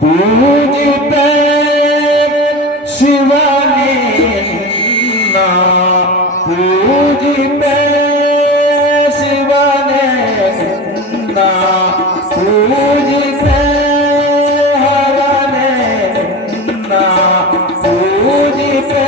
पूजिते शिवने ना पूजिते शिवने ना पूजिते हरने ना पूजिते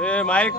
ए माइक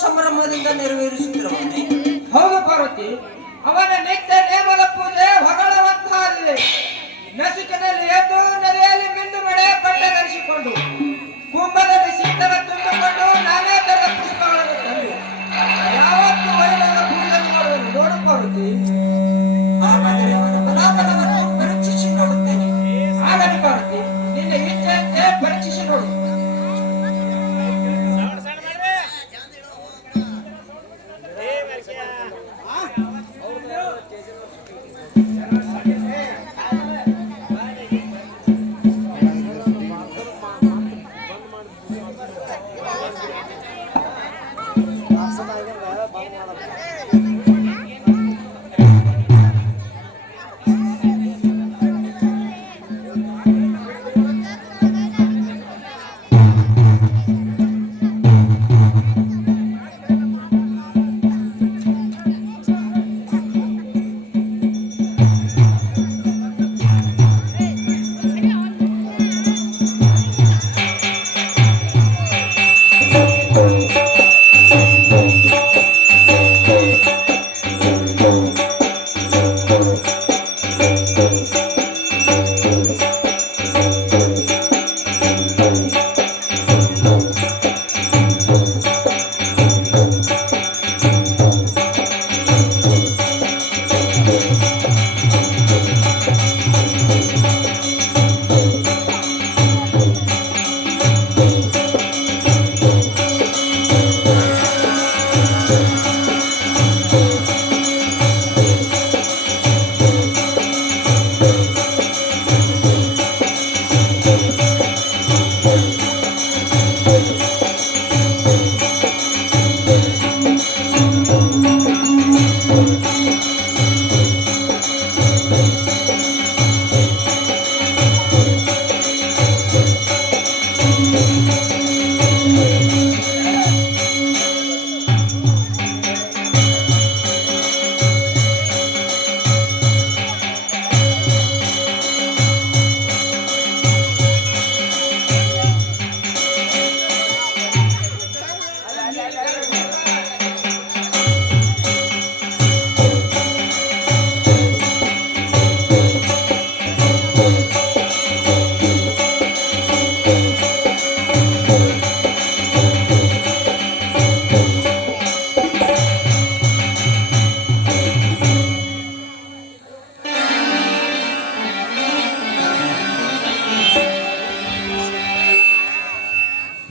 ಸಂಭ್ರಮದಿಂದ ನೆರವೇರಿಸುತ್ತಿರುವನೆ. ಹೌದು ಪಾರ್ವತಿ, ಅವನ ನಿತ್ಯ ನೇಮದ ಪೂಜೆ ಹೊಗಳುವಂತಹದ್ದಿದೆ. ನಸುಕಿನಲ್ಲಿ ಎದ್ದು ನದಿಯಲ್ಲಿ ಮಿಂದು ಮಳೆ ಬಟ್ಟೆ ಧರಿಸಿಕೊಂಡು ಕುಂಭದಲ್ಲಿ ಶೀತಲ ತುಂಬಿಕೊಂಡು ನಾನಾ ತರದ ಪುಷ್ಪಗಳನ್ನು ತಂದು ಯಾವತ್ತು ವೈಭವ ಪೂಜೆ ಮಾಡುವುದು ನೋಡು ಪಾರ್ವತಿ. ಹಾಗಾದರೆ ಅವನ ಬಲಾಬಲವನ್ನು ಪರೀಕ್ಷಿಸಿ ನೋಡುತ್ತೇನೆ. ಆಗಲಿ ಪಾರ್ವತಿ, ನಿನ್ನ ಇಚ್ಛೆಯಂತೆ ಪರೀಕ್ಷಿಸಿ ನೋಡು.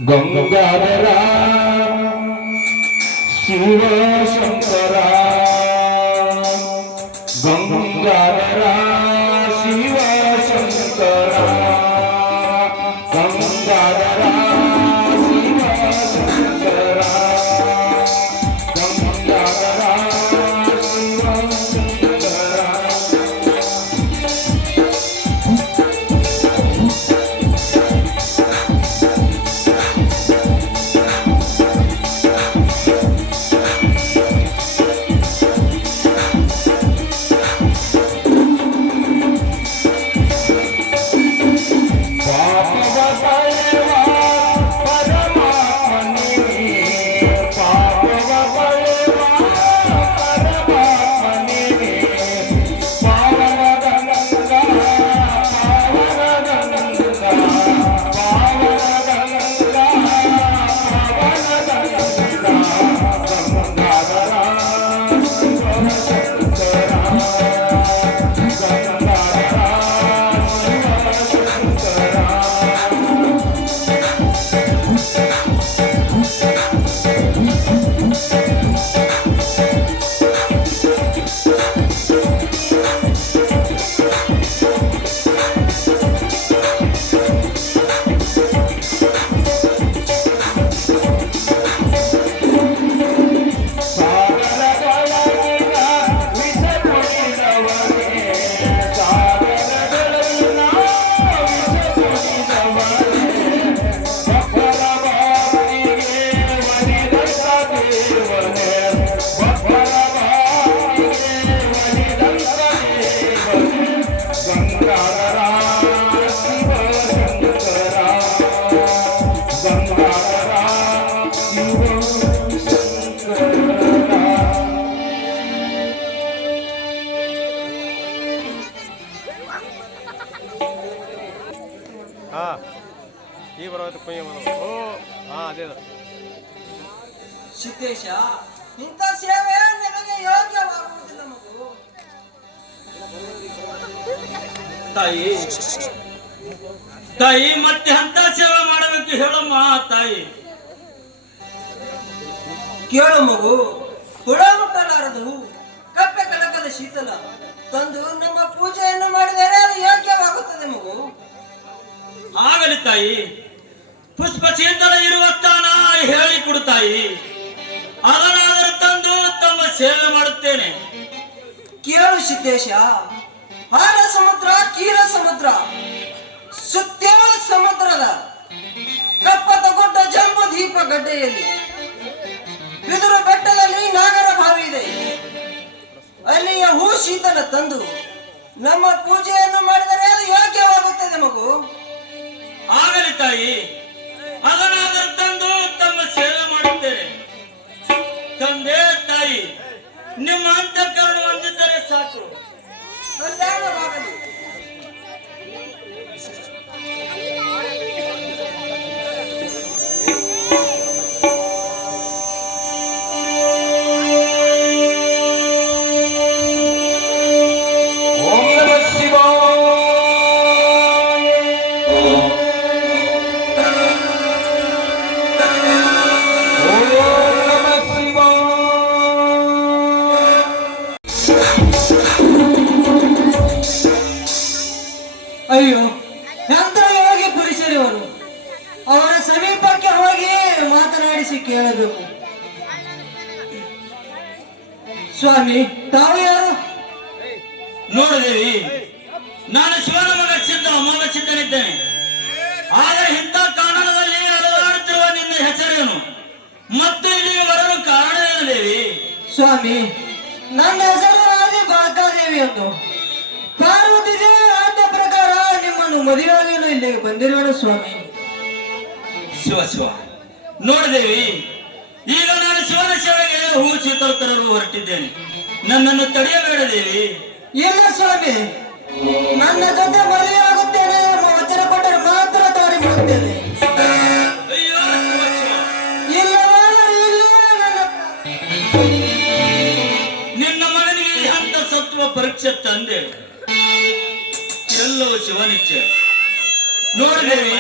ಗಂಗಾಧರ ಶಿವ ಶಂಕರ, ಗಂಗಾಧರ ಶಿವ ಶಂಕರ, ಗಂಗಾಧರ ಶಿವ ಶಂಕರ, ಗಂಗಾಧರ ಶಿವ ಶಂಕರ. ಹಾ ಈಗ ಬರೋದು ಕುಯ್ಯ ಓ ಹಾ ಅದೇ ಅದು. ಸಿದ್ದೇಶ, ಇಂಥ ಸೇವೆ ನಿಮಗೆ ಯೋಗ್ಯವಾಗುವುದಿಲ್ಲ ಮಗು. ತಾಯಿ ತಾಯಿ ಮತ್ತೆ ಅಂತ ಸೇವೆ ಮಾಡಬೇಕು ಹೇಳಮ್ಮ ತಾಯಿ. ಕೇಳು ಮಗು, ಹುಳ ಮುಟ್ಟಲಾರದು ಕಪ್ಪೆ ಕಡಕದ ಶೀತಲ ತಂದು ನಮ್ಮ ಪೂಜೆಯನ್ನು ಮಾಡಿದರೆ ಅದು ಯೋಗ್ಯವಾಗುತ್ತದೆ ಮಗು. ಆಗಲಿ ತಾಯಿ, ಪುಷ್ಪ ಶೀತಲ ಇರುವ ಸ್ಥಾನ ಹೇಳಿಕೊಡು ತಾಯಿ. ಅದನ್ನಾದರೂ ತಂದು ತಮ್ಮ ಸೇವೆ ಮಾಡುತ್ತೇನೆ. ಕೇಳು ಸಿದ್ದೇಶ, ಹಾರ ಸಮುದ್ರ ಕೀರ ಸಮುದ್ರ ಸುತ್ತೇಳು ಸಮುದ್ರದ ಕಪ್ಪತ ಗುಡ್ಡ ಜಂಬು ದೀಪ ಗಡ್ಡೆಯಲ್ಲಿ ಬಿದಿರು ಬೆಟ್ಟದಲ್ಲಿ ನಾಗರ ಬಾವಿ ಇದೆ. ಅಲ್ಲಿಯ ಹೂ ಶೀತಲ ತಂದು ನಮ್ಮ ಪೂಜೆಯನ್ನು ಮಾಡಿದರೆ ಅದು ಯೋಗ್ಯವಾಗುತ್ತದೆ ಮಗು. ಆಗಲಿ ತಾಯಿ, ಅದನ್ನಾದರೂ ತಂದು ತಮ್ಮ ಸೇವೆ ಮಾಡುತ್ತೇನೆ. ತಂದೆ ತಾಯಿ, ನಿಮ್ಮ ಅಂತಃಕರಣ ಹೊಂದಿದ್ದರೆ ಸಾಕು. ಕಲ್ಯಾಣವಾಗಲಿ. ಓಂ ನಮಃ ಶಿವಾಯ. ಓಂ ನಮಃ ಶಿವಾಯ. ಅಯ್ಯೋ, ಎಂತ ಯೋಗಿ ಪುರುಷರಿವರು. ಅವರ ಸಮೀಪಕ್ಕೆ ಹೋಗಿ ಮಾತನಾಡಿಸಿ ಕೇಳಬೇಕು. ಸ್ವಾಮಿ, ತಾವು ಯಾರು? ನೋಡಿದೇವಿ, ನಾನು ಶಿವನ ಮಗ ಸಿದ್ಧ ಅಮೋಘ ಸಿದ್ಧನಿದ್ದೇನೆ. ಆದರೆ ಇಂಥ ಕಾರಣದಲ್ಲಿ ಅಲವಾಡುತ್ತಿರುವ ನಿನ್ನ ಹೆಸರೇನು ಮತ್ತು ಇಲ್ಲಿಗೆ ಬರಲು ಕಾರಣ ಏನು ದೇವಿ? ಸ್ವಾಮಿ, ನನ್ನ ಹೆಸರು ಆದಿ ಬಾಕಾದೇವಿ ಎಂದು. ಪಾರ್ವತಿ ದೇವಿ ಆಜ್ಞೆ ಪ್ರಕಾರ ನಿಮ್ಮನ್ನು ಮದುವೆಯಾಗಲು ಇಲ್ಲಿಗೆ ಬಂದಿರೋಣ ಸ್ವಾಮಿ. ಶಿವ ಶಿವ, ನೋಡಿದೇವಿ, ಈಗ ನಾನು ಶಿವನ ಸೇವೆಗೆ ಹೂ ಶೀತಲ ತರಲು ಹೊರಟಿದ್ದೇನೆ. ನನ್ನನ್ನು ತಡೆಯಬೇಡ ದೇವಿ. ಇಲ್ಲ ಸ್ವಾಮಿ, ನನ್ನ ಜೊತೆ ಮದುವೆಯಾಗುತ್ತೇನೆ ಎಂಬ ವಚನ ಕೊಟ್ಟರೆ ಮಾತ್ರ ದಾರಿ ಬಿಡುತ್ತೇನೆ. ಅಯ್ಯೋ ಶಿವ ಶಿವ, ಇಲ್ಲವಾದರೆ ಇಲ್ಲವೇ ನನ್ನ ನಿನ್ನ ಮಗನಿಗೆ ಅಂತ ಸತ್ವ ಪರೀಕ್ಷೆ ತಂದೆ. ಎಲ್ಲವೂ ಶಿವನಿಚ್ಛೆ. ನೋಡಿದೇವಿ,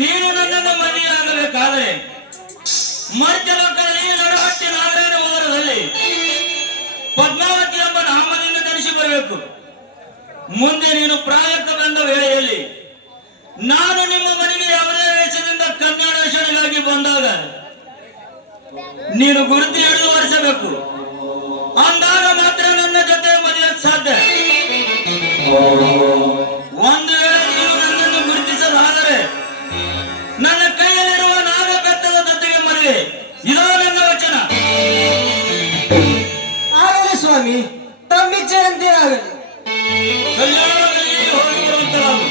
ನೀನು ನನ್ನನ್ನು ಮದುವೆಯಾಗಬೇಕಾದರೆ ಮರ್ತ್ಯಲೋಕದಲ್ಲಿ ನಡಹಟ್ಟಿ ನಾರಾಯಣ ವಾರದಲ್ಲಿ ಪದ್ಮಾವತಿ ಎಂಬ ನಾಮದಿಂದ ಧರಿಸಿ ಬರಬೇಕು. ಮುಂದೆ ನೀನು ಪ್ರಾಯಕ್ಕೆ ಬಂದ ವೇಳೆಯಲ್ಲಿ ನಾನು ನಿಮ್ಮ ಮನೆಗೆ ಯಾವುದೇ ವೇಷದಿಂದ ಕನ್ಯಾಡೇಶನಿಗಾಗಿ ಬಂದಾಗ ನೀನು ಗುರುತಿ ಹಿಡಿದು ಒರೆಸಬೇಕು. ಅಂದಾಗ ಮಾತ್ರ ನನ್ನ ಜೊತೆ ಮದುವೆ ಸಾಧ್ಯ. ಒಂದು ವೇಳೆ ನೀವು ನನ್ನನ್ನು ಗುರುತಿಸಲಾದರೆ ನನ್ನ ಕೈಯಲ್ಲಿರುವ ನಾಗ ಬೆತ್ತದ ಜೊತೆಗೆ ಮದುವೆ. ಇದೋ ನನ್ನ ವಚನ. ಆಗಲಿ ಸ್ವಾಮಿ, ತಮ್ಮಿಚ್ಛೆಯಂತೆ ಆಗಲಿ. ಕಲ್ಯಾಣದಲ್ಲಿ ಹೋಗಿ ಬರುವಂತರಾಗು.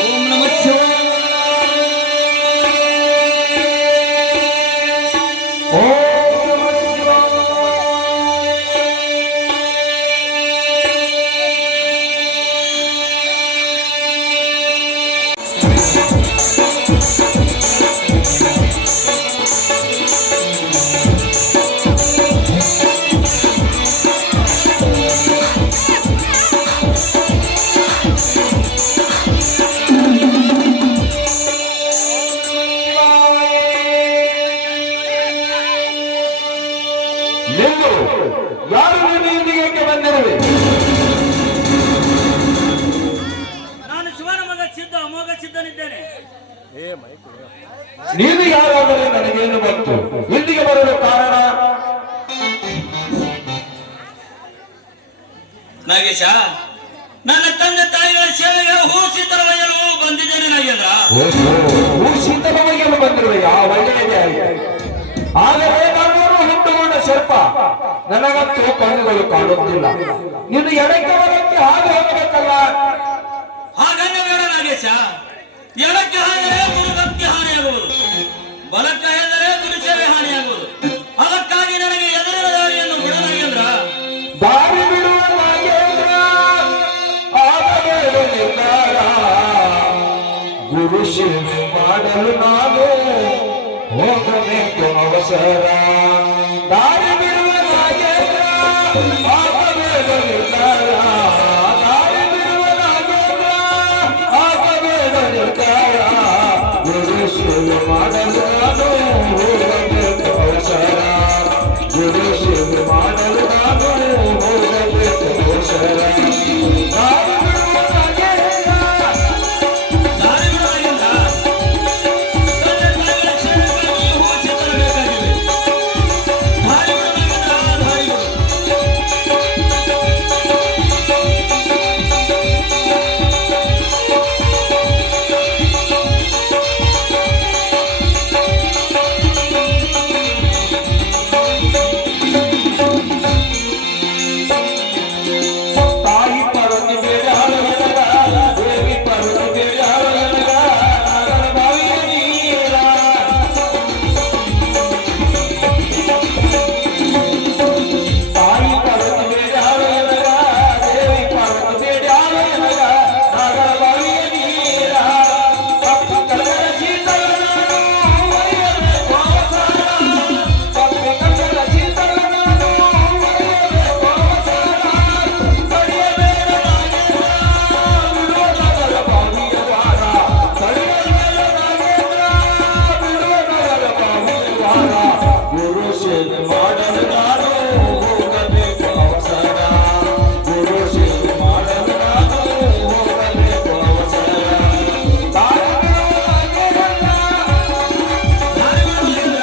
ಓಂ ನಮಃ ಶಿವಾಯ. ಓಂ ನಮಃ ಶಿವಾಯ. ನಿಲ್ಲು. ಯಾರು ನೀನು ಇಲ್ಲಿಗೆ ಏಕೆ ಬಂದಿರುವೆ? ನಾನು ಶಿವನ ಮಗ ಸಿದ್ಧ ಅಮೋಘ ಸಿದ್ಧನಿದ್ದೇನೆ. ಏ ಮೈಕ್ ನೀನು ಯಾರಾದರೆ ನನಗೇನು ಬಂತು? ಇಲ್ಲಿಗೆ ಬರಲು ಕಾರಣ? ನಾಗೇಶ, ನನ್ನ ತಂದೆ ತಾಯಿಗಳ ಸೇವೆಗೆ ಹೂ ಶೀತಲ ಒಯ್ಯಲು ಬಂದಿದ್ದೇನೆ ನಾಗೇಂದ್ರ. ಹೂ ಶೀತಲ ಒಯ್ಯಲು ಬಂದಿರುವೆಯಾ? ಒಳ್ಳೆಯದೇ ಆಗಿದೆ. ಆದರೆ ನಾನು ಹುಟ್ಟುಕೊಂಡ ಸರ್ಪ, ನನಗಂತೂ ಕಣ್ಣುಗಳು ಕಾಣುತ್ತಿಲ್ಲ. ನೀನು ಎಡಕ್ಕೆ ಬರಕ್ಕೆ ಹಾಗೆ ಹೋಗಬೇಕಲ್ಲ. ಹಾಗನ್ನೇ ಬೇಡ ನಾಗೇಶ. ಎಡಕ್ಕೆ ಹಾಕಿದರೆ ಗುರುಭಕ್ತಿ ಹಾನಿಯಾಗುವುದು, ಬಲಕ್ಕೆ ಹಾಕಿದರೆ ಗುರು ಸೇವೆ ಹಾನಿಯಾಗುವುದು. ಅದಕ್ಕಾಗಿ ನನಗೆ ಎದುರಿನ ದಾರಿಯನ್ನು ಬಿಡು ನಾಗೇಂದ್ರ. ದಾರಿ ಬಿಡುವ ನಾಗೇಂದ್ರ, ಆಗಬೇಡ ನಿರ್ಧಾರ. ಗುರು ಸೇವೆ ಮಾಡಲು ನಾನು ಹೋಗಬೇಕು ಅವಸರ ದಾರಿ ಬಿಡುವ ನಾಗೇಂದ್ರ ಆಗಬೇಡ ನಿರ್ಧಾರ ದಾರಿ ಬಿಡುವ ನಾಗೇಂದ್ರ ಆಗಬೇಡ ನಿರ್ಧಾರ ಗುರು ಸೇವೆ ಮಾಡಲು ನಾನು ಹೋಗಬೇಕು ಅವಸರ ಗುರು ಸೇವೆ ಮಾಡಲು ನಾನು ಹೋಗಬೇಕು ಅವಸರ ದಾರಿ ಬಿಡುವ ನಾಗೇಂದ್ರ ದಾರಿ ಬಿಡುವಾಗಿಲ್ಲ. ತಂದೆ ತಾಯಿಗಳ ಸೇವೆಗಾಗಿ ಈ ಹೂವು ತರಬೇಕಾಗಿವೆ. ದಾರಿ ಬಿಡುವಾಗಿಲ್ಲ, ದಾರಿ ಬಿಡು. ತಾಯಿ ಪಾರ್ವತಿ ಬೇಡಾಳ ಎನಗ ದೇವಿ ಪಾರ್ವತಿ ಬೇಡಾಳ ಎನಗ ನಾಗರ ಬಾವಿಯ ನೀರ ತಾಯಿ ಪಾರ್ವತಿ ಬೇಡಾಳ ಎನಗ ದೇವಿ ಪಾರ್ವತಿ ಬೇಡಾಳ ಎನಗ ನಾಗರ ಬಾವಿಯ ನೀರ ಕಪ್ಪು ಕಲ್ಲರ ಶೀತಲ ನಾನು ಒಯ್ಯಬೇಕು ಅವಸರ ಕಪ್ಪು ಕಲ್ಲರ ಶೀತಲ ನಾನು ಒಯ್ಯಬೇಕು ಅವಸರ ತಡೆಯಬೇಡ ನಾಗೇಂದ್ರ ಬಿಡುವ ನಗರ ಬಾವಿಯ ದ್ವಾರ ತಡೆಯಬೇಡ ನಾಗೇಂದ್ರ ಬಿಡುವ ನಗರ ಬಾವಿಯ ದ್ವಾರ ಗುರು ಸೇವೆ ಮಾಡಲು ನಾನು ಹೋಗಬೇಕು ಅವಸರ ಗುರು ಸೇವೆ ಮಾಡಲು ನಾನು ಹೋಗಬೇಕು ಅವಸರ ದಾರಿ ಬಿಡುವ ನಾಗೇಂದ್ರ ದಾರಿ ಬಿಡುವಾಗಿಲ್ಲ.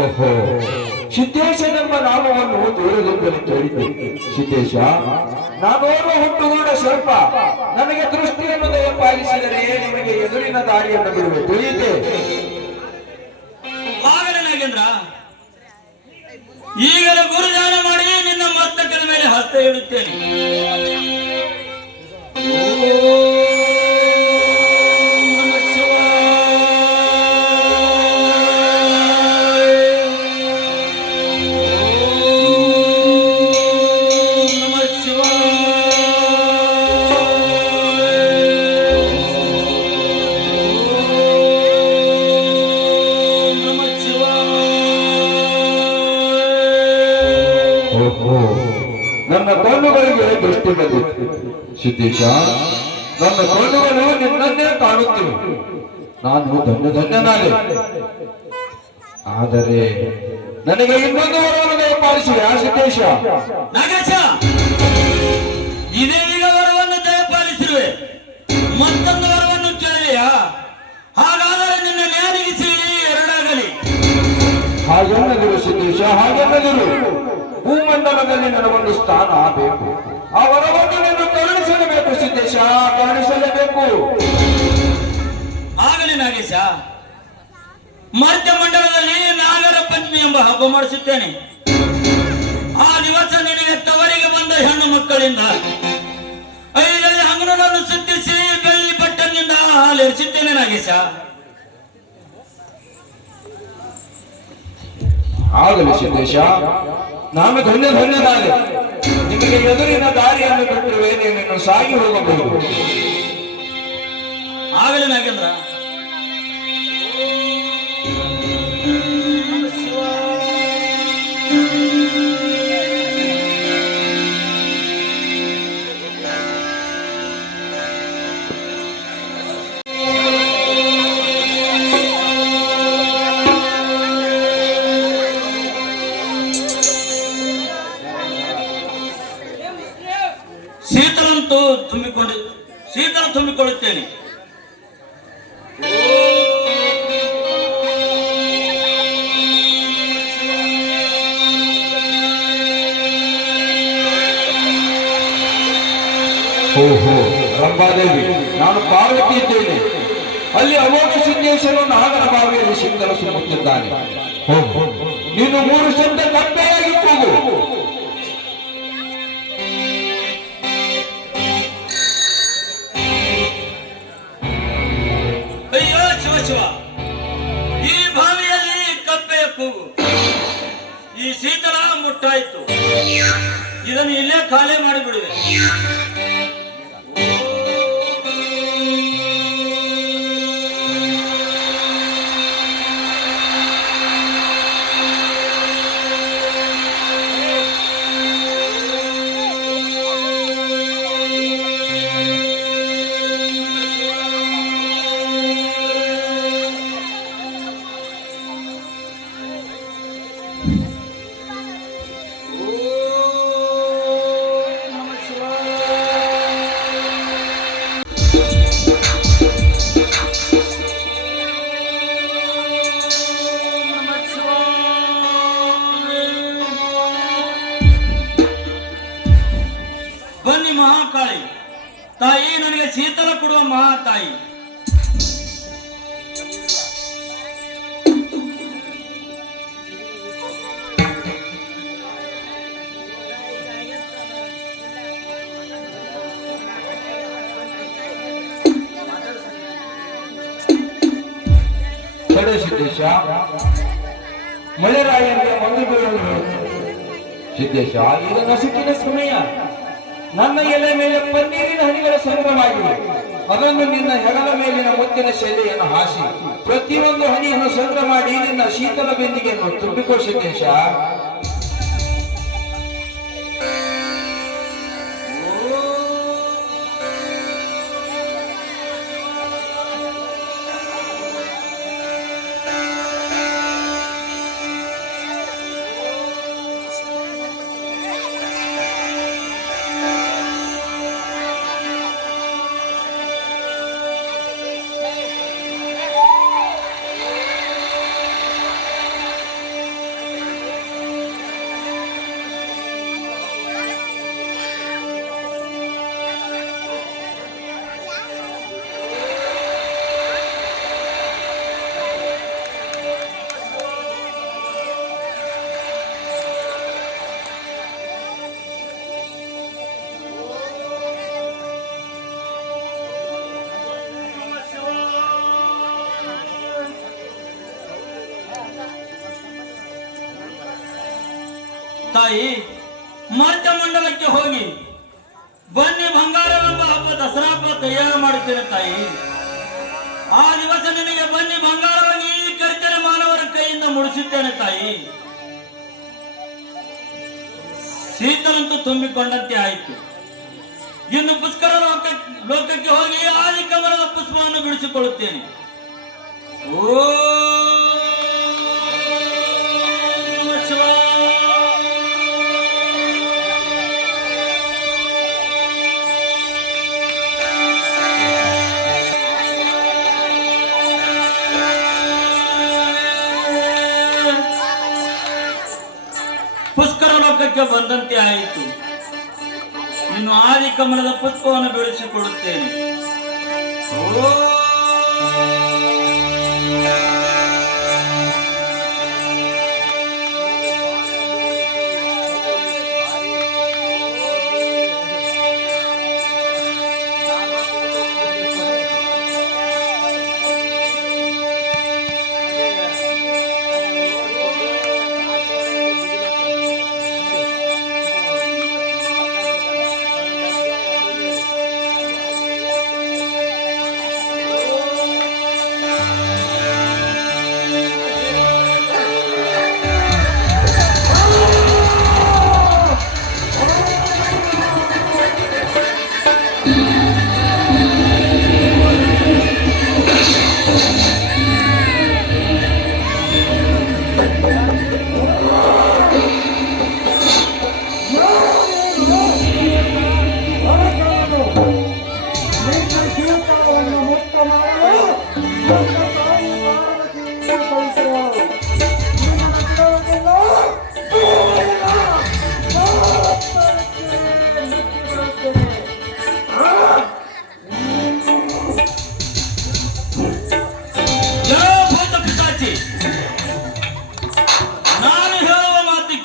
ಓಹೋ ಸಿದ್ದೇಶನೆಂಬ ನಾಮವನ್ನು ದೂರದಿಂದಲೇ ಕೇಳಿದ್ದೆ ಸಿದ್ದೇಶ ನಾನೋರ್ವ ಹುಟ್ಟುಗೂಡ ಸ್ವಲ್ಪ ನನಗೆ ದೃಷ್ಟಿಯನ್ನು ದಯಪಾಲಿಸಿದರೆ ನಿಮಗೆ ಎದುರಿನ ದಾರಿಯನ್ನು ಬಿಡುವೆ ತಿಳಿಯಿತೆ ಆಗಲೇ ನಾಗೇಂದ್ರ, ಈಗಲೇ ಗುರುದಾನ ಮಾಡಿ ನಿನ್ನ ಮಸ್ತಕದ ಮೇಲೆ ಹಸ್ತ ಇಡುತ್ತೇನೆ. ಓಂ ನಮಃ ಶಿವಾಯ. ಓಂ ನಮಃ ಶಿವಾಯ. ಓಹೋ ನನ್ನ ಕಣ್ಣುಗಳಿಗೆ ದೃಷ್ಟಿ ಬಂದಿತ್ತು ಸಿದ್ದೇಶ ನನ್ನ ಕಣ್ಣುಗಳು ನಿನ್ನನ್ನೇ ಕಾಣುತ್ತಿವೆ ನಾನು ಧನ್ಯನಾದೆ ಆದರೆ ನನಗೆ ಇನ್ನೊಂದು ವರವನ್ನು ದಯಪಾಲಿಸಿದೆ ಆ ಸಿದ್ದೇಶ ನಾಗೇಶ, ಇದೇ ಈಗ ವರವನ್ನು ದಯಪಾಲಿಸಿರುವೆ, ಮತ್ತೊಂದು ವರವನ್ನು ಕೇಳಿಯಾ? ಹಾಗಾದರೆ ನಿನ್ನ ನ್ಯಾಯಗಿಸಿ ಎರಡಾಗಲಿ. ಹಾಗೆನ್ನದಿರು ಸಿದ್ದೇಶ ಹಾಗೆನ್ನದಿರು ಭೂಮಂಡಲದಲ್ಲಿ ನನಗೊಂದು ಸ್ಥಾನ ಬೇಕು ಆ ವರವನ್ನು ನೀನು ಕರುಣಿಸಲೇಬೇಕು ಸಿದ್ದೇಶ ಕರುಣಿಸಲೇಬೇಕು ಆಗಲಿ ನಾಗೇಶ, ಮಧ್ಯ ಮಂಡಲದಲ್ಲಿ ನಾಗರ ಪಂಚಮಿ ಎಂಬ ಹಬ್ಬ ಮಾಡಿಸುತ್ತೇನೆ. ಆ ದಿವಸ ನಿನಗೆ ತವರಿಗೆ ಬಂದ ಹೆಣ್ಣು ಮಕ್ಕಳಿಂದ 5 ಅಂಗನನ್ನು ಸುತ್ತಿಸಿ ಬೆಳ್ಳಿ ಬಟ್ಟನಿಂದ ಹಾಲೆರಿಸುತ್ತೇನೆ ನಾಗೇಶ. ಆಗಲಿ ಸಿದ್ದೇಶ ನಾನು ಧನ್ಯನಾದೆ ನಿಮಗೆ ಎದುರಿನ ದಾರಿಯನ್ನು ಬಿಟ್ಟರೆ ನೀನು ಸಾಗಿ ಹೋಗಬಹುದು ಆಗಲಿ ನಾಗೇಂದ್ರ. ಶೀತಲ ತುಂಬಿಕೊಳ್ಳುತ್ತೇನೆ. ಓಹೋ ರಂಭಾದೇವಿ ನಾನು ಪಾರ್ವತಿ ಇದ್ದೇನೆ ಅಲ್ಲಿ ಅಮೋಘ ಸಿದ್ದೇಶನು ನಾಗರ ಬಾವಿಯಲ್ಲಿ ಸಿಂಗಲು ಸುಮ್ಮುತ್ತಿದ್ದಾನೆ. ಹೋಗು, ನೀನು 3 ಶಬ್ದ ಕಪ್ಪೆಯಾಗಿ ಕೂಗು. ಅಯ್ಯೋ ಶಿವ ಶಿವ, ಈ ಬಾವಿಯಲ್ಲಿ ಕಪ್ಪೆಯ ಕೂಗು, ಈ ಶೀತಲ ಮುಟ್ಟಾಯ್ತು, ಇದನ್ನು ಇಲ್ಲೇ ಖಾಲಿ ಮಾಡಿಬಿಡುವೆ. ಬನ್ನಿ ಮಹಾಕಾಳಿ ತಾಯಿ, ನನಗೆ ಶೀತಲ ಕೊಡುವ ಮಹಾ ತಾಯಿ. ತಡೆ ಸಿದ್ದೇಶ, ಮಳೆರಾಯನಿಗೆ ಮಂದು ಬೀಳಲು ಸಿದ್ದೇಶ, ಈಗ ನಸುಕಿನ ಸಮಯ. ನನ್ನ ಎಲೆ ಮೇಲೆ ಪನ್ನೀರಿನ ಹನಿಗಳ ಸಂಗ್ರಹವಾಗಿವೆ. ಅದನ್ನು ನಿನ್ನ ಹೆಗಲ ಮೇಲಿನ ಮುತ್ತಿನ ಶೈಲಿಯನ್ನು ಹಾಸಿ ಪ್ರತಿಯೊಂದು ಹನಿಯನ್ನು ಸಂಗ್ರಹ ಮಾಡಿ ನಿನ್ನ ಶೀತಲ ಬೆಂದಿಗೆಯನ್ನು ತುಂಬಿಕೋ ಸಿದ್ದೇಶ. ತಾಯಿ, ಮರ್ತ್ಯ ಮಂಡಲಕ್ಕೆ ಹೋಗಿ ಬನ್ನಿ ಬಂಗಾರವೆಂಬ ಹಬ್ಬ ದಸರಾ ಹಬ್ಬ ತಯಾರು ಮಾಡುತ್ತೇನೆ ತಾಯಿ. ಆ ದಿವಸ ನಿನಗೆ ಬನ್ನಿ ಬಂಗಾರವಾಗಿ ಈ ಕರ್ತನೆ ಮಾನವರ ಕೈಯಿಂದ ಮುಡಿಸುತ್ತೇನೆ ತಾಯಿ. ಶೀತಲಂತೂ ತುಂಬಿಕೊಂಡಂತೆ ಆಯಿತು. ಇನ್ನು ಪುಷ್ಕರ ಲೋಕಕ್ಕೆ ಹೋಗಿ ಆದಿ ಕಮಲದ ಪುಷ್ಪವನ್ನು ಬಿಡಿಸಿಕೊಳ್ಳುತ್ತೇನೆ. ಓ ಪುಷ್ಕರ ಲೋಕಕ್ಕೆ ಬಂದಂತೆ ಆಯಿತು. ಇನ್ನು ಆದಿ ಕಮಲದ ಪುಷ್ಪವನ್ನು ಬೆಳೆಸಿಕೊಡುತ್ತೇನೆ. ಓ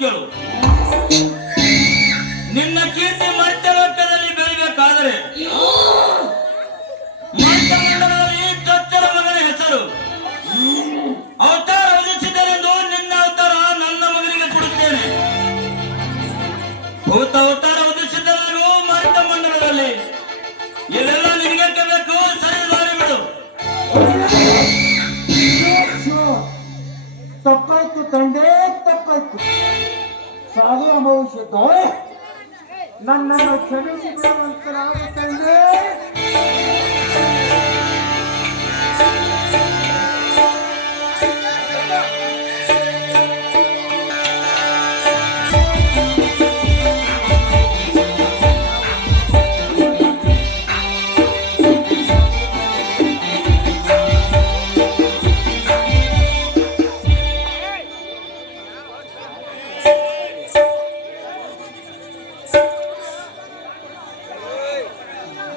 ಕೇಳು. ನಿನ್ನ ಕೀರ್ತಿ ಮರ್ತ್ಯಲೋಕದಲ್ಲಿ ಬೆಳಿಬೇಕಾದರೆ ಮರ್ತ್ಯಮಂಡಲದಲ್ಲಿ ಚೊಚ್ಚಲ ಮಗನ ಹೆಸರು ಅವತಾರ ಉದಿಸಿದನೆಂದು ನಿನ್ನ ಅವತಾರ ನನ್ನ ಮಗನಿಗೆ ಕೊಡುತ್ತೇನೆ. ಭೂತ ಅವತಾರ ಉದಿಸಿದನು ಮರ್ತ್ಯಮಂಡಲದಲ್ಲಿ. ಇವೆಲ್ಲ ನಿನಗೆ ಬೇಕು, ಸರಿ ದಾರಿ ಬಿಡು. ತಪ್ಪಾಯ್ತು ತಂದೆ, ತಪ್ಪಾಯ್ತು. ಸಾಧು ಭವಿಷ್ಯದ್ದು ನನ್ನನ್ನು ಕ್ಷಮಿಸಿಕೊಳ್ಳುವಂತರಾದ ತಂದೆ.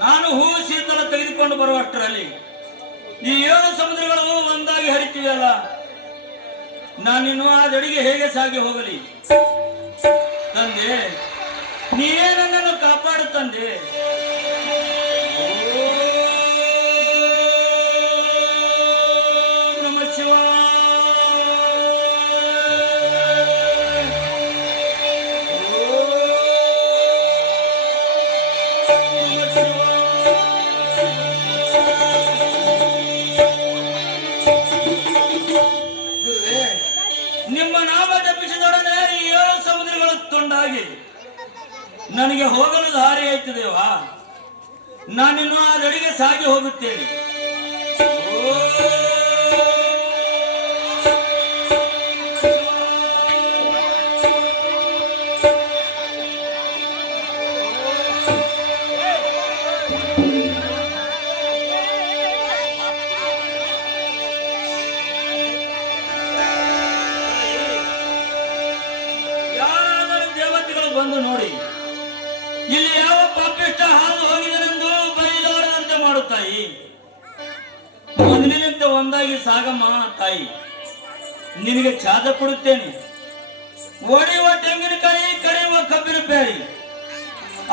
ನಾನು ಹೂ ಶೀತಲ ತೆಗೆದುಕೊಂಡು ಬರುವಷ್ಟರಲ್ಲಿ ಈ 7 ಸಮುದ್ರಗಳು ಒಂದಾಗಿ ಹರಿತಿವೆಯಲ್ಲ, ನಾನಿನ್ನು ಆ ದಡಿಗೆ ಹೇಗೆ ಸಾಗಿ ಹೋಗಲಿ? ತಂದೆ, ನೀನೇ ನನ್ನನ್ನು ಕಾಪಾಡು ತಂದೆ. ಓಂ ನಮಃ ಶಿವಾಯ. ನಿಮ್ಮ ನಾಮ ಜಪಿಸಿದೊಡನೆ ಈ 7 ಸಮುದ್ರಗಳು ತುಂಡಾಗಿ ನನಗೆ ಹೋಗಲು ದಾರಿ ಆಯ್ತು ದೇವಾ. ನಾನಿನ್ನು ಆ ದಡಿಗೆ ಸಾಗಿ ಹೋಗುತ್ತೇನೆ. ಯಾರಾದರೂ ದೇವತೆಗಳು ಬಂದು ನೋಡಿ, ಇಲ್ಲಿ ಯಾವ ಪಾಪಿಷ್ಟ ಹಾದು ಹೋಗಿದನೆಂದು ಬೈದಾಡದಂತೆ ಮಾಡುತ್ತಾಯಿ. ಮೊದಲಿನಂತೆ ಒಂದಾಗಿ ಸಾಗಮ್ಮ ತಾಯಿ, ನಿನಗೆ ಚಾದ ಕೊಡುತ್ತೇನೆ. ಒಡೆಯುವ ತೆಂಗಿನಕಾಯಿ, ಕಡಿಯುವ ಕಬ್ಬಿನ ಬೇಳಿ,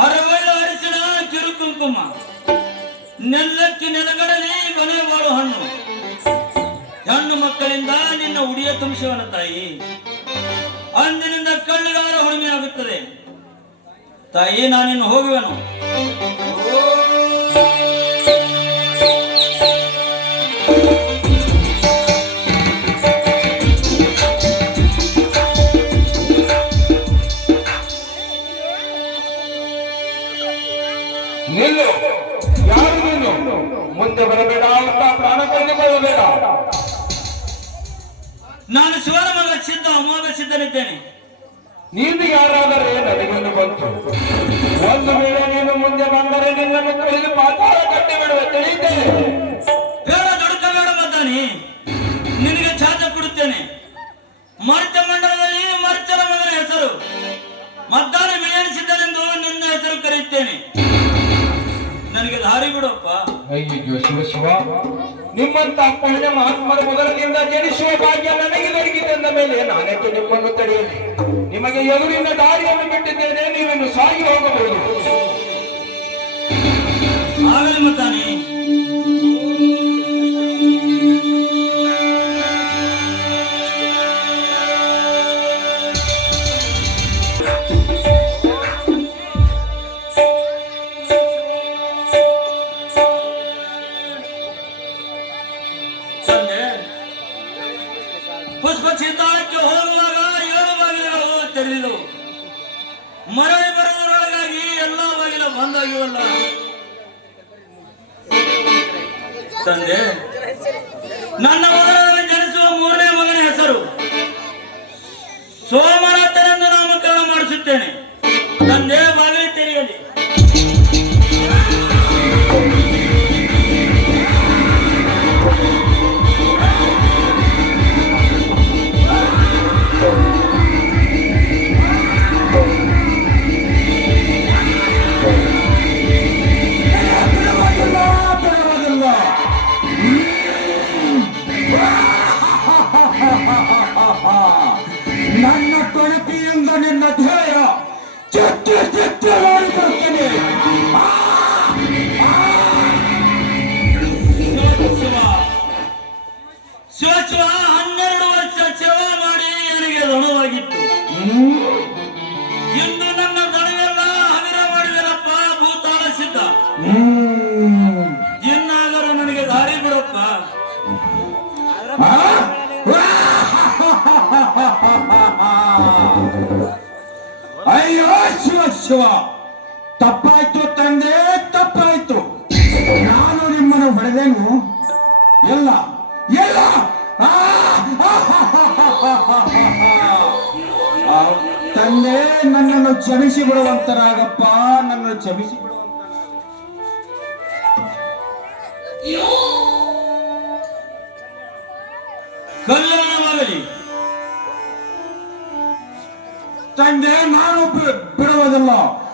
ಅರವಳ್ಳ ಅರಿಸಿನ ಕಿರು ಕುಂಕುಮ, ನೆಲ್ಲಕ್ಕಿ ನೆಲಗಡಲಿ ಮನೆ ಬಾಳು ಹಣ್ಣು, ಹೆಣ್ಣು ಮಕ್ಕಳಿಂದ ನಿನ್ನ ಉಡಿಯ ತುಂಬಿಸುವನ ತಾಯಿ. ಅಂದಿನಿಂದ ಕಳ್ಳಿಗಾರ ಹುಣ್ಣಿಮೆ ಆಗುತ್ತದೆ ತಾಯಿ. ನಾನಿನ್ನು ಹೋಗುವೆನು. ನಿಲ್ಲು. ಯಾರು ನೀನು? ಮುಂದೆ ಬರಬೇಡ ಅಂತ ಪ್ರಾಣ ಕಳೆದುಕೊಳ್ಳಬೇಡ. ನಾನು ಶಿವನ ಮಗ ಸಿದ್ಧ, ಅಮೋಘ ಸಿದ್ಧನಿದ್ದೇನೆ. ನೀನು ಯಾರಾದರೆ ನನಗೊಂದು ಬಂತು. ಒಂದು ವೇಳೆ ನೀನು ಮುಂದೆ ಬಂದರೆ ನಿನ್ನನ್ನು ಕೈಲಿ ಪಾತಾಳ ಕಟ್ಟಿ ಬಿಡುವ ತಿಳಿಯುತ್ತೇನೆ. ಬೇಡ, ದುಡುಕಬೇಡ ಮದ್ದಾನಿ. ನಿನಗೆ ಚಾಚ ಕೊಡುತ್ತೇನೆ. ಮರ್ತ್ಯ ಮಂಡಲದಲ್ಲಿ ಮರ್ಚರ ಮಗನ ಹೆಸರು ಮದ್ದಾನೆ ಮೇಯಣಿಸಿದ್ದನೆಂದು ನಿನ್ನ ಹೆಸರು ಕರೆಯುತ್ತೇನೆ. ನನಗೆ ದಾರಿ ಬಿಡಪ್ಪ. ಅಯ್ಯೋ ಶಿವ ಶಿವ, ನಿಮ್ಮಂತ ಪುಣ್ಯ ಮಹಾತ್ಮರ ಮೊದಲಿನಿಂದ ಜನಿಸುವ ಭಾಗ್ಯ ನನಗೆ ದೊರಕಿತೆಂದ ಮೇಲೆ ನಾನೇಕೆ ನಿಮ್ಮನ್ನು ತಡೆಯಲಿ? ನಿಮಗೆ ಎದುರಿನ ದಾರಿಯನ್ನು ಬಿಟ್ಟಿದ್ದೇನೆ, ನೀವಿನ್ನು ಸಾಗಿ ಹೋಗಬಹುದು. ಆಗಲಿ ಮದ್ದಾನೆ. ಪುಷ್ಪ ಚಿತ್ತಾಳಕ್ಕೆ ಹೋಗುವಾಗ 7 ಬಾಗಿಲುಗಳು ತೆರೆದಿದ್ದವು. ಮರಳಿ ಬರುವುದರೊಳಗಾಗಿ ಎಲ್ಲ ಬಾಗಿಲು ಬಂದಾಗಿವಲ್ಲ ತಂದೆ. ನನ್ನ ಉದರದಲ್ಲಿ ಜನಿಸುವ 3ನೇ ಮಗನ ಹೆಸರು ಸೋಮನಾಥನೆಂದು ನಾಮಕರಣ ಮಾಡಿಸುತ್ತೇನೆ. ತಂದೆ, ಬಾಗಿಲು ತೆರೆಯಲಿ. ಬಿಡುವುದಿಲ್ಲ. ಶಿವ, ತಪ್ಪಾಯ್ತು ತಂದೆ, ತಪ್ಪಾಯ್ತು. ನಾನು ನಿಮ್ಮನ್ನು ಹೊಡೆದೇನು? ಎಲ್ಲ ಎಲ್ಲ ಆ, ಆ, ತಂದೆ, ನನ್ನನ್ನು ಕ್ಷಮಿಸಿ ಬಿಡುವಂತರಾಗಪ್ಪ, ನನ್ನನ್ನು ಕ್ಷಮಿಸಿ ಬಿಡುವಂತರಾಗ. ಕಲ್ಯಾಣವಾಗಲಿ. ತಂದೆ, ನಾನು ಬಿಡುವುದಿಲ್ಲ.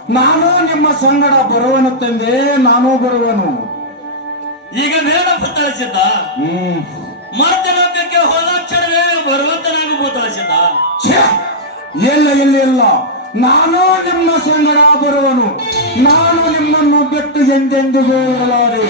ನಾನು ನಿಮ್ಮ ಸಂಗಡ ಬರುವನು ತಂದೆ, ನಾನು ಬರುವನು. ಈಗ ವೇದ ಭೂತಳಿಸಿದ್ದ ಮತ್ತೆ ಲೋಕಕ್ಕೆ ಹೋದ ಕ್ಷಣವೇ ಬರುವಂತನಾಗಿ ಭೂತಳಿಸಿದ್ದ. ಎಲ್ಲ ಎಲ್ಲಿ ಇಲ್ಲ, ನಾನು ನಿಮ್ಮ ಸಂಗಡ ಬರುವನು. ನಾನು ನಿಮ್ಮನ್ನು ಬಿಟ್ಟು ಎಂದೆಂದಿಗೂ ಇರಲಾರೆ.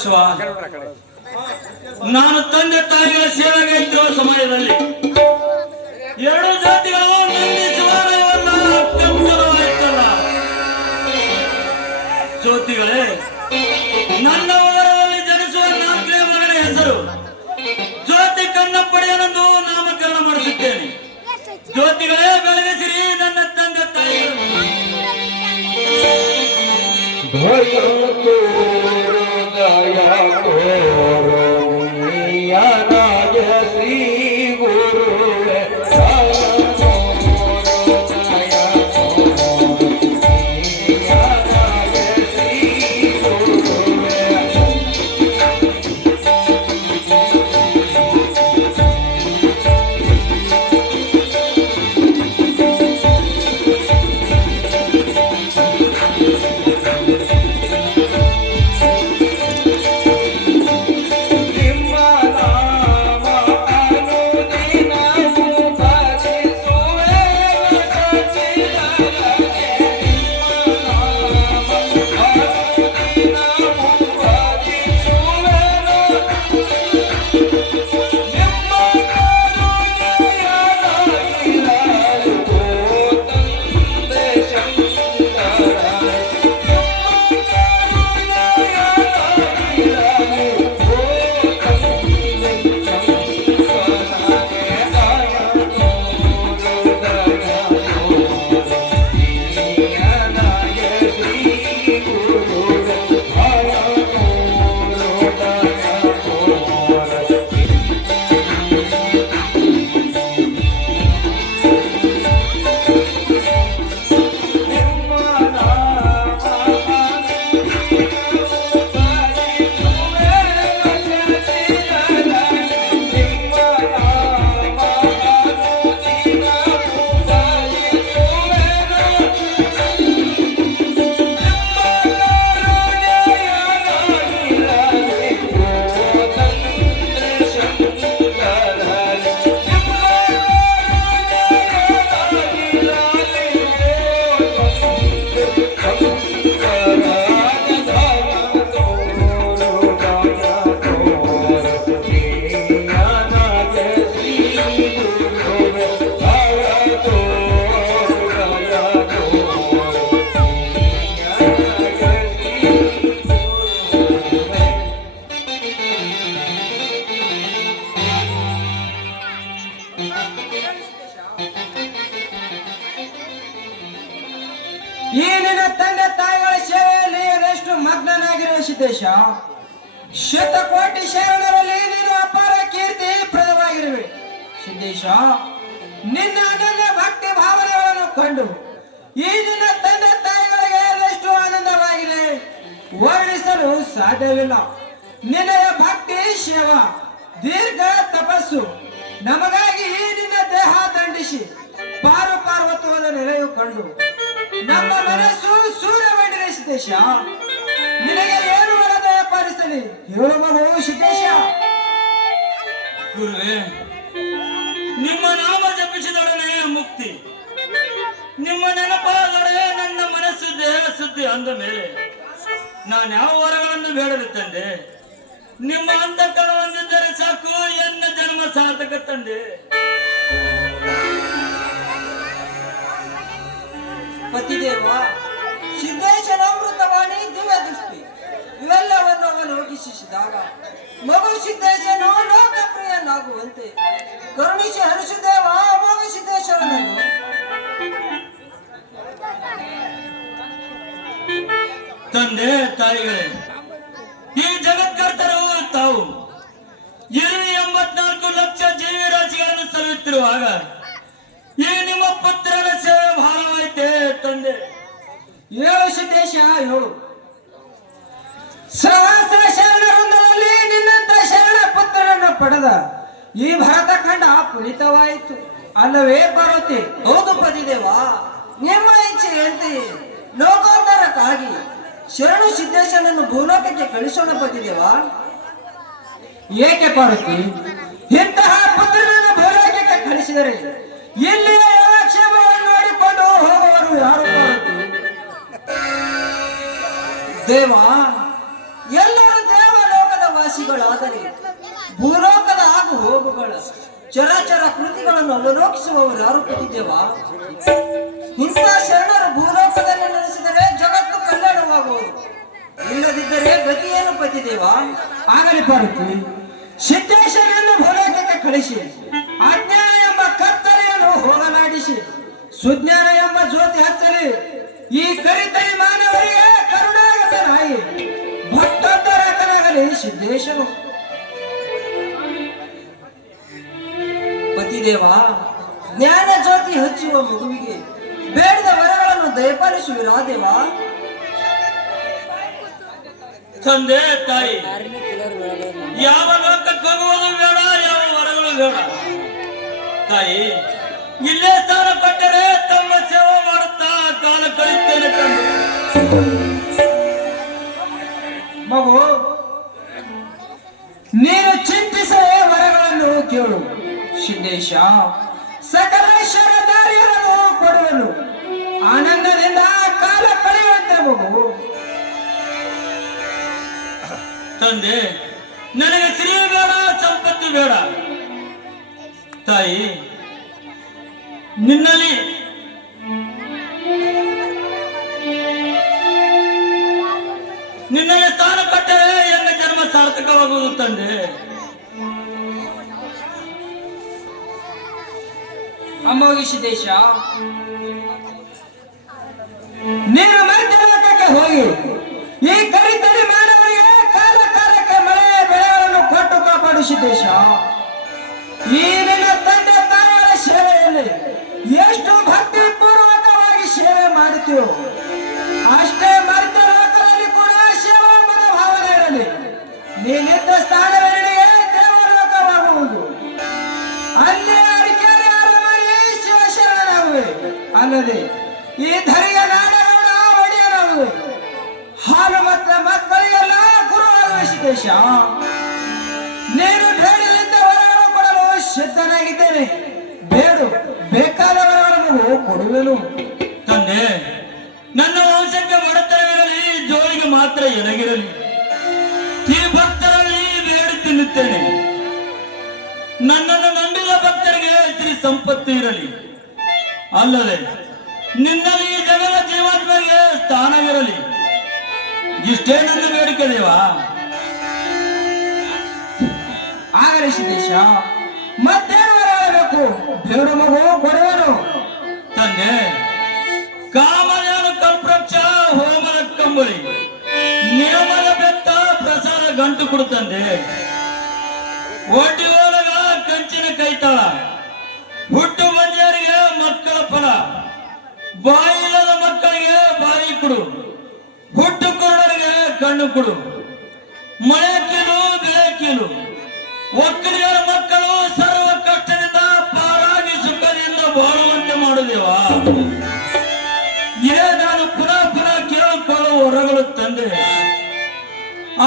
ಶಿವ ನಾನು ತಂದೆ ತಾಯಿಗಳ ಸೇವೆಗೆ ಇದ್ದ ಸಮಯದಲ್ಲಿ ಎರಡು ಜಾತಿಗಳು ನಂದಿಸುವವರನ್ನ ಅತ್ಯುತ್ತಮವಾಯಿತಲ್ಲ. ಜ್ಯೋತಿಗಳೇ, ನನ್ನ ಊರಲ್ಲಿ ಜನಿಸುವ ನಾಲ್ಕನೇ ಮಗನ ಹೆಸರು ಜ್ಯೋತಿ ಕನ್ನಪ್ಪಡೆಯನೆಂದು ನಾಮಕರಣ ಮಾಡಿಸುತ್ತೇನೆ. ಜ್ಯೋತಿಗಳೇ, ಬೆಳಗಿಸಿರಿ ನನ್ನ ತಂದೆ ತಾಯಿಗಳು. ಶ್ರೀ ಗುರುವೆ ಈ ನಿನ್ನ ತಂದೆ ತಾಯಿಗಳ ಸೇವೆಯಲ್ಲಿ ಎಷ್ಟು ಮಗ್ನನಾಗಿರುವ ಸಿದ್ದೇಶ, ಶತಕೋಟಿ ಶರಣರಲ್ಲಿ ನೀನು ಅಪಾರ ಕೀರ್ತಿ ಪ್ರದವಾಗಿರುವೆ. ಸಿದ್ದೇಶ, ನಿನ್ನ ಅನನ್ಯ ಭಕ್ತಿ ಭಾವನೆಗಳನ್ನು ಕಂಡು ಈ ನಿನ್ನ ತಂದೆ ತಾಯಿಗಳಿಗೆ ಎಷ್ಟು ಆನಂದವಾಗಿದೆ. ಸಾಧ್ಯವಿಲ್ಲ. ನಿನಯ ಭಕ್ತಿ ಶಿವ ದೀರ್ಘ ತಪಸ್ಸು ನಮಗಾಗಿ ಈ ನಿನ್ನ ದೇಹ ದಂಡಿಸಿ ಪಾರ್ವತ್ವದ ನೆಲೆಯು ಕಂಡು ನಮ್ಮ ಮನಸ್ಸು ಸೂರ್ಯವಂಡಿದೆ ಸಿದ್ದೇಶ. ನಿನಗೆ ಏನು ವರದ ಪಾಲಿಸಲಿ ಹೇಳು ಮಗು ಸಿದ್ದೇಶ. ಗುರುವೇ, ನಿಮ್ಮ ನಾಮ ಜಪಿಸಿದೊಡನೆ ಮುಕ್ತಿ, ನಿಮ್ಮ ನೆನಪಾದೊಡನೆ ನನ್ನ ಮನಸ್ಸು ದೇಹ ಶುದ್ಧಿ ಅಂದ ಮೇಲೆ ನಾನು ಯಾವ ವರಗಳನ್ನು ಬೇಡಲು ತಂದೆ? ನಿಮ್ಮ ಅಂತಃಕರಣ ಹೊಂದಿದ್ದರೆ ಸಾಕು, ಎನ್ನ ಜನ್ಮ ಸಾರ್ಥಕ ತಂದೆ. ಪತಿದೇವ, ಸಿದ್ದೇಶನ ಅಮೃತವಾಣಿ ದಿವ್ಯ ದೃಷ್ಟಿ ಇವೆಲ್ಲವನ್ನು ಅವನು ಯೋಗಿಸಿದಾಗ ಮಗು ಸಿದ್ದೇಶನು ಲೋಕಪ್ರಿಯನಾಗುವಂತೆ ಕರುಣಿಸಿ ಹರಿಸುದೇವ ಮಗು ಸಿದ್ದೇಶ್ವರನನ್ನು. ತಂದೆ ತಾಯಿಗಳೇ, ಈ ಜಗತ್ಕರ್ತರು ತಾವು 84 ಲಕ್ಷ ಜೀವರಾಶಿಗಳನ್ನು ಸಲುತ್ತಿರುವಾಗ ಈ ನಿಮ್ಮ ಪುತ್ರನ ಸೇವೆ ಭಾರವಾಯಿತೆ ತಂದೆ. ಏಳು ಸಿದ್ದೇಶ ಏಳು. ಸಹಸ್ರ ಶರಣ ವೃಂದದಲ್ಲಿ ನಿನ್ನಂತ ಶರಣ ಪುತ್ರನನ್ನು ಪಡೆದ ಈ ಭರತ ಖಂಡ ಪುನಿತವಾಯಿತು ಅಲ್ಲವೇ ಪಾರ್ವತಿ? ಹೌದು ಪತಿದೇವ, ನಿಮ್ಮ ಇಚ್ಛೆಯಂತೆ ಲೋಕೋದ್ಧಾರಕ್ಕಾಗಿ ಶರಣು ಸಿದ್ದೇಶನನ್ನು ಭೂಲೋಕಕ್ಕೆ ಕಳಿಸೋಣ ಪತಿದೇವ. ಏಕೆ ಪಾರ್ವತಿ? ಇಂತಹ ಪುತ್ರನನ್ನು ಭೂಲೋಕಕ್ಕೆ ಕಳಿಸಿದರೆ ಇಲ್ಲಿಯ ಯೋಗಕ್ಷೇಮವನ್ನು ನೋಡಿಕೊಂಡು ಹೋಗುವರು ಯಾರು ಪಾರ್ವತಿ? ದೇವ, ಎಲ್ಲರೂ ದೇವಲೋಕದ ವಾಸಿಗಳಾದರೆ ಭೂಲೋಕದ ಆಗು ಹೋಗುಗಳ ಚರಾಚರ ಕೃತಿಗಳನ್ನು ಅವಲೋಕಿಸುವವರು ಯಾರು ಪತಿದೇವ? ಇಂಥ ಶರಣರು ಭೂಲೋಕದಲ್ಲಿ ನೆಲೆಸಿದರೆ ಜಗತ್ತು ಕಲ್ಯಾಣವಾಗುವುದು, ಇಲ್ಲದಿದ್ದರೆ ಗತಿಯೇನು ಪತಿದೇವ? ಆಗಲಿ ಪಾರ್ವತಿ, ಸಿದ್ದೇಶನನ್ನು ಭೂಲೋಕಕ್ಕೆ ಕಳಿಸಿ ಅಜ್ಞಾನ ಎಂಬ ಕತ್ತಲೆಯನ್ನು ಹೋಗಲಾಡಿಸಿ ಸುಜ್ಞಾನ ಎಂಬ ಜ್ಯೋತಿ ಹಚ್ಚಲಿ. ಈ ಕರಿತೈ ಮಾನವರಿಗೆ ಕರುಣಾಗತನಾಗಿ ಭಕ್ತೋದ್ಧಾರಕನಾಗಲಿ ಸಿದ್ದೇಶನು. ಪತಿದೇವ, ಜ್ಞಾನ ಜ್ಯೋತಿ ಹಚ್ಚುವ ಮಗುವಿಗೆ ಬೇಡದ ವರಗಳನ್ನು ದಯಪಾಲಿಸುವಿರಾ ದೇವ? ತಂದೆ ತಾಯಿ, ಯಾವ ಲೋಕಕ್ಕೆ ಹೋಗುವುದು ಬೇಡ, ಯಾವ ವರಗಳು ಬೇಡ. ತಾಯಿ, ಇಲ್ಲೇ ಸ್ಥಾನ ಕೊಟ್ಟರೆ ತಮ್ಮ ಸೇವೆ ಮಾಡುತ್ತಾ ಕಾಲ ಕಳೆಯುತ್ತೇನೆ ತಂದೆ. ಮಗು, ನೀನು ಚಿಂತಿಸದೆ ವರಗಳನ್ನು ಕೇಳು ಸಿದ್ದೇಶ. ಸಕಲೇಶ್ವರ ದಾರಿಯನ್ನು ಕೊಡುವನು, ಆನಂದದಿಂದ ಕಾಲ ಕಳೆಯುವಂತೆ ಮಗು. ತಂದೆ, ನನಗೆ ಶ್ರೀ ಬೇಡ, ಸಂಪತ್ತು ಬೇಡ. ತಾಯಿ, ನಿನ್ನಲ್ಲಿ ಸ್ಥಾನ ಕೊಟ್ಟರೆ ಎನ್ನ ಜನ್ಮ ಸಾರ್ಥಕವಾಗುವುದು ತಂದೆ. ಅಮ್ಮೋಗಿ ಸಿದ್ದೇಶ, ನೀನು ಮಧ್ಯಲೋಕಕ್ಕೆ ಹೋಗಿ ಈ ಕರಿತರಿ ಮಾನವರಿಗೆ ಕಾಲ ಕಾಲಕ್ಕೆ ಮಳೆ ಬೆಳೆಗಳನ್ನು ಕೊಟ್ಟು ಕಾಪಾಡು ಸಿದ್ದೇಶ. ಈ ನಿನ್ನ ತಂದೆ ತಾಯಿಗಳ ಸೇವೆಯಲ್ಲಿ ಎಷ್ಟು ಭಕ್ತಿ ಪೂರ್ವಕವಾಗಿ ಸೇವೆ ಮಾಡುತ್ತೀಯೋ ಅಷ್ಟೇ ಮರ್ತ್ಯ ಲೋಕದಲ್ಲಿ ಕೂಡ ಸೇವಾ ಮನೋಭಾವನೆ ಇರಲಿ. ನೀನಿದ್ದ ಸ್ಥಾನಗಳಿಗೆ ದೇವಲೋಕವಾಗುವುದು, ಅಲ್ಲಿ ಅಡಿಕೆರೆ ಅರಮನೆ ಶಿವಶರಣನಾಗುವೆ, ಅಲ್ಲದೆ ಈ ಧರೆಯ ನಾಡಗೌಡ ಒಡೆಯನಾಗುವೆ. ಹಾಲು ಮತ್ತು ಮಕ್ಕಳಿಗೆಲ್ಲ ಗುರುವಾಗುವ ಸಿದ್ದೇಶ. ನೀನು ಬೇಡಲಿದ್ದ ವರಗಳು ಕೊಡಲು ಸಿದ್ಧನಾಗಿದ್ದೇನೆ. ಬೇಡು, ಬೇಕಾದ ವರಗಳನ್ನು ಕೊಡುವೆನು. ತಂದೆ, ನನ್ನ ವಂಶಕ್ಕೆ ಬಡತನವಿರಲಿ, ಜೋಳಿಗೆ ಮಾತ್ರ ಎನಗಿರಲಿ. ಈ ಭಕ್ತರಲ್ಲಿ ಬೇಡಿ ತಿನ್ನುತ್ತೇನೆ. ನನ್ನನ್ನು ನಂಬಿದ ಭಕ್ತರಿಗೆ ಶ್ರೀ ಸಂಪತ್ತು ಇರಲಿ, ಅಲ್ಲದೆ ನಿನ್ನಲ್ಲಿ ಈ ಜಗದ ಜೀವಾತ್ಮರಿಗೆ ಸ್ಥಾನವಿರಲಿ. ಇಷ್ಟೇ ನನ್ನ ಬೇಡಿಕೆ ದೇವ. ಆಗಲಿ ಸಿದ್ದೇಶ, ಮತ್ತೇನು ವರ ಹೇಳಬೇಕು? ಬೇಡು ಮಗು, ಕೊಡುವನು. ತಂದೆ, ಕಾಮಧೇನು ಕಲ್ಪವೃಕ್ಷ ಹೋಮದ ಕಂಬಳಿ ನಿಯಮದ ಬೆತ್ತ ಪ್ರಸಾದ ಗಂಟು ಕೊಡುತ್ತಂದೆ. ಒಡ್ಡಿ ಹೋಲಗ ಕಂಚಿನ ಕೈತಾಳ, ಹುಟ್ಟು ಬಂಜರಿಗೆ ಮಕ್ಕಳ ಫಲ, ಬಾಯಿಲ್ಲದ ಮಕ್ಕಳಿಗೆ ಬಾಯಿ ಕೊಡು, ಹುಟ್ಟು ಕುರುಡರಿಗೆ ಕಣ್ಣು ಕೊಡು, ಮಳೆ ಕೀಲು ಬೆಳೆ ಕೀಲು ಒಕ್ಕಲಿಗರ ಮಕ್ಕಳು ಸರ್ವ ಕಷ್ಟದಿಂದ ಪಾರಾಗಿ ಸುಖದಿಂದ ಬಾಳುವಂತೆ ಮಾಡುದೇವಾ. ಇದೇ ನಾನು ಪುನಃ ಪುನಃ ಕೇಳಿಕೊಳ್ಳುವ ಹೊರಗಳು ತಂದೆ.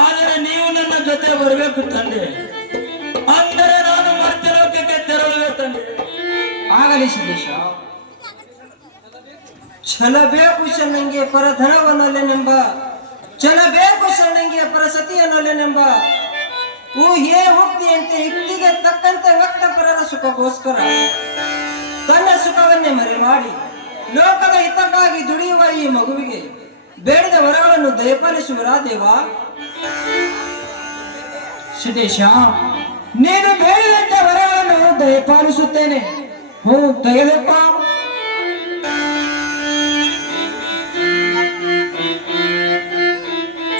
ಆದರೆ ನೀವು ನನ್ನ ಜೊತೆ ಬರಬೇಕು ತಂದೆ, ಅಂದರೆ ನಾನು ಮರ್ತ್ಯಲೋಕಕ್ಕೆ ತೆರಳುವೆ ತಂದೆ. ಆಗಲಿ ಸಿದ್ದೇಶ. ಛಲಬೇಕು ಶರಣಂಗೆ ಪರಧನವನ್ನಲ್ಲೆನೆಂಬ, ಛಲಬೇಕು ಶರಣಂಗೆ ಪರಸತಿಯನ್ನಲ್ಲೆನೆಂಬ ಊಹೆ ಉಕ್ತಿಯಂತೆ ಯುಕ್ತಿಗೆ ತಕ್ಕಂತೆ ವ್ಯಕ್ತಪರರ ಸುಖಗೋಸ್ಕರ ತನ್ನ ಸುಖವನ್ನೇ ಮರೆ ಮಾಡಿ ಲೋಕದ ಹಿತಕ್ಕಾಗಿ ದುಡಿಯುವ ಈ ಮಗುವಿಗೆ ಬೇಡಿದ ವರಗಳನ್ನು ದಯಪಾಲಿಸುವರಾ ದೇವ? ಸಿದ್ದೇಶ, ನೀನು ಬೇಡಿದಂತೆ ವರಗಳನ್ನು ದಯಪಾಲಿಸುತ್ತೇನೆ. ಹೂ ತೆಗೆದಪ್ಪ.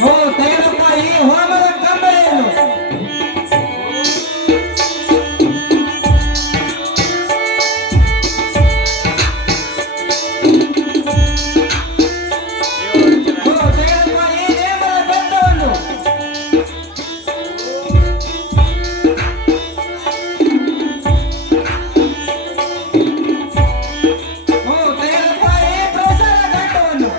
ಹೋ ತೆಗೆದಪ್ಪ ಈ ಹೋಮದ ಕಂಬಳಿಯನ್ನು. ಹೋ ತೆಗೆದಪ್ಪ ಈ ನೇಮದ ಬೆತ್ತವನ್ನು. ಹೋ ತೆಗೆದಪ್ಪ ಈ ಪ್ರಸಾದ ಘಟ್ಟವನ್ನು.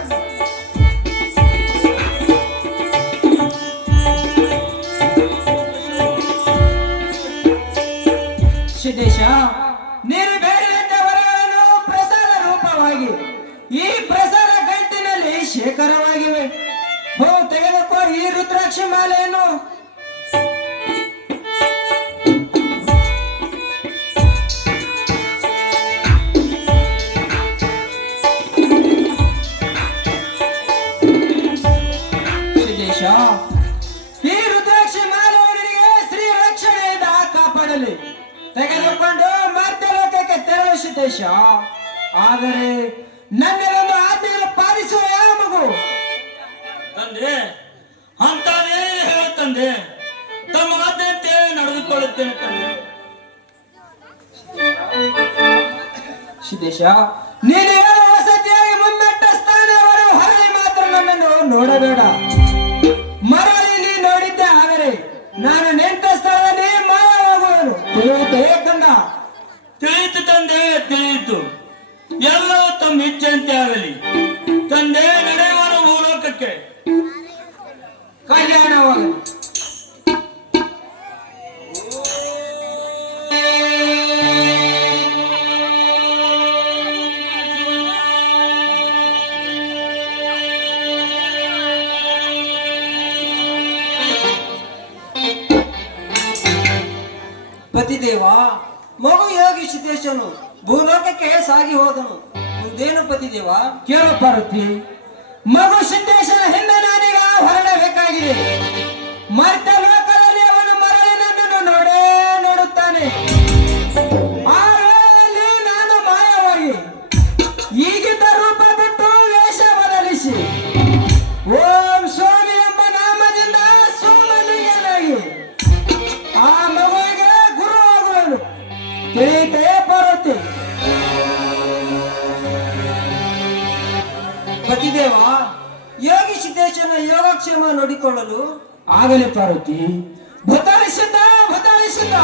ಸಿದ್ದೇಶ, ನೀನು ಬೇಡಿದಂತೆ ವರಗಳನ್ನು ಪ್ರಸಾದ ರೂಪವಾಗಿ ಈ ಪ್ರಸಾದ ಗಂಟಿನಲ್ಲಿ ಶೇಖರವಾಗಿವೆ. ಹೋ ತೆಗೆದುಕೋ ಈ ರುದ್ರಾಕ್ಷಿ ಮಾಲೆಯನ್ನು. ಸಿದ್ದೇಶ, ಈ ರುದ್ರಾಕ್ಷಿ ಮಾಲೆಯವರಿಗೆ ಶ್ರೀ ರಕ್ಷಣೆಯಿಂದ ಕಾಪಾಡಲಿ. ತೆಗೆದುಕೊಂಡು ಮರ್ತ್ಯಲೋಕಕ್ಕೆ ತೆರಳು ಸಿದ್ದೇಶ. ಆದರೆ ನನ್ನೆಲ್ಲೊಂದು ಆಜ್ಞೆಯನ್ನು ಪಾಲಿಸುವ ಯಾವ ಮಗು? ತಂದೆ, ಅಂತದೇನಿದೆ ಹೇಳು ತಂದೆ, ತಮ್ಮ ಆದ್ಯತೆ ನಡೆದುಕೊಳ್ಳುತ್ತೇನೆ ತಂದೆ. ಸಿದ್ದೇಶ, ನೀನು ಹೇಳುವ ವಸತಿಯಾಗಿ ಮುನ್ನೆಟ್ಟ ಸ್ಥಾನವರು ಹೊರಗೆ ಮಾತ್ರ ನನ್ನನ್ನು ನೋಡಬೇಡ. ಮರಳಿ ನೋಡಿದ್ದೆ ಆದರೆ ನಾನು ನಿಂತ ಸ್ಥಳದಲ್ಲಿ ಮಾಯವಾಗುವನು. ತಿಳಿಯುತ್ತೇ ಕಂದ? ತಿಳಿಯಿತು ತಂದೆ, ತಿಳಿಯಿತು. ಎಲ್ಲವೂ ತಮ್ಮ ಇಚ್ಛೆಯಂತೆ ಆಗಲಿ ತಂದೆ. ನಡೆಯುವನು ಭೂಲೋಕಕ್ಕೆ. ಕಲ್ಯಾಣವಾಗಲಿ. ಪತಿದೇವ, ಮಗು ಯೋಗಿ ಸಿದ್ದೇಶನು ಭೂಲೋಕಕ್ಕೆ ಸಾಗಿ ಹೋದನು. ಮುಂದೇನು ಪತಿದೇವ? ಕೇಳು ಪಾರ್ವತಿ, ಮಗು ಸಿದ್ದೇಶನ ಹಿಂದೆ ನಾನೀಗ ಹೊರಡಬೇಕಾಗಿದೆ. ಮರ್ತ್ಯ ಲೋಕದಲ್ಲಿ ಅವನು ಮರಳಿ ನನ್ನನ್ನು ನೋಡೇ ನೋಡುತ್ತಾನೆ. ಆ ವೇಳೆಯಲ್ಲಿ ನಾನು ಮಾಯವಾಗಿ ಈಗಿದ್ದ ರೂಪ ಬಿಟ್ಟು ವೇಷ ಬದಲಿಸಿ ಓಂ ಸ್ವಾಮಿ ಎಂಬ ನಾಮದಿಂದ ಸೋಮಲಿಂಗನಾಗಿ ಆ ಮಗುವಿಗೆ ಗುರು ಆಗುವನು. ತಿಳಿಯಿತೇ ಪಾರ್ವತಿ? ಪತಿದೇವ, ಯೋಗಿ ಸಿದ್ದೇಶನ ಯೋಗಕ್ಷೇಮ ನೋಡಿಕೊಳ್ಳಲು ಆಗಲಿ ಪಾರ್ವತಿ. ಭುತಾಳಿಸಿದ್ದ ಭುತಾಳಿಸಿದ್ದ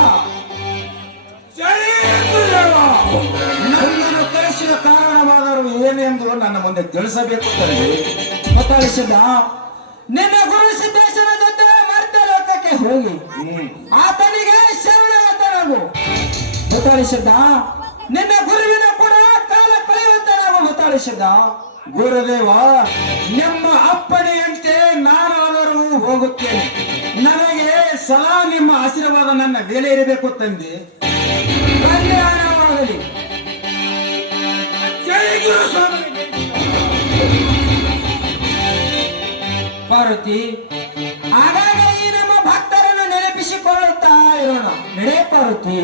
ನನ್ನನ್ನು ಕರೆಸಿದ ಕಾರಣವಾದರೂ ಏನೆಂದು ನನ್ನ ಮುಂದೆ ತಿಳಿಸಬೇಕು ತಂದೆ. ಭುತಾಳಿಸಿದ್ದ ನಿನ್ನ ಗುರು ಸಿದ್ದೇಶನ ಜೊತೆ ಮರ್ತ್ಯ ಲೋಕಕ್ಕೆ ಹೋಗಿ ಆತನಿಗೆ ಶರಣಾಗತನಾಗು. ಭುತಾಳಿಸಿದ್ದ ನಿನ್ನ ಗುರುವಿನ ಕೂಡ ಕಾಲ ಕಳೆಯುವಂತನಾಗು. ಭುತಾಳಿಸಿದ್ದ ಗುರುದೇವ, ನಿಮ್ಮ ಅಪ್ಪಣೆಯಂತೆ ನಾನಾದರೂ ಹೋಗುತ್ತೇನೆ. ನನಗೆ ಸದಾ ನಿಮ್ಮ ಆಶೀರ್ವಾದ ನನ್ನ ಮೇಲೆ ಇರಬೇಕು ತಂದೆ. ಕಲ್ಯಾಣವಾಗಲಿ. ಜೈ ಗುರು ಸ್ವಾಮಿ. ಪಾರ್ವತಿ, ಆಗಾಗ ಈ ನಮ್ಮ ಭಕ್ತರನ್ನು ನೆನಪಿಸಿಕೊಳ್ಳುತ್ತಾ ಇರೋಣ. ನಡೆ ಪಾರ್ವತಿ.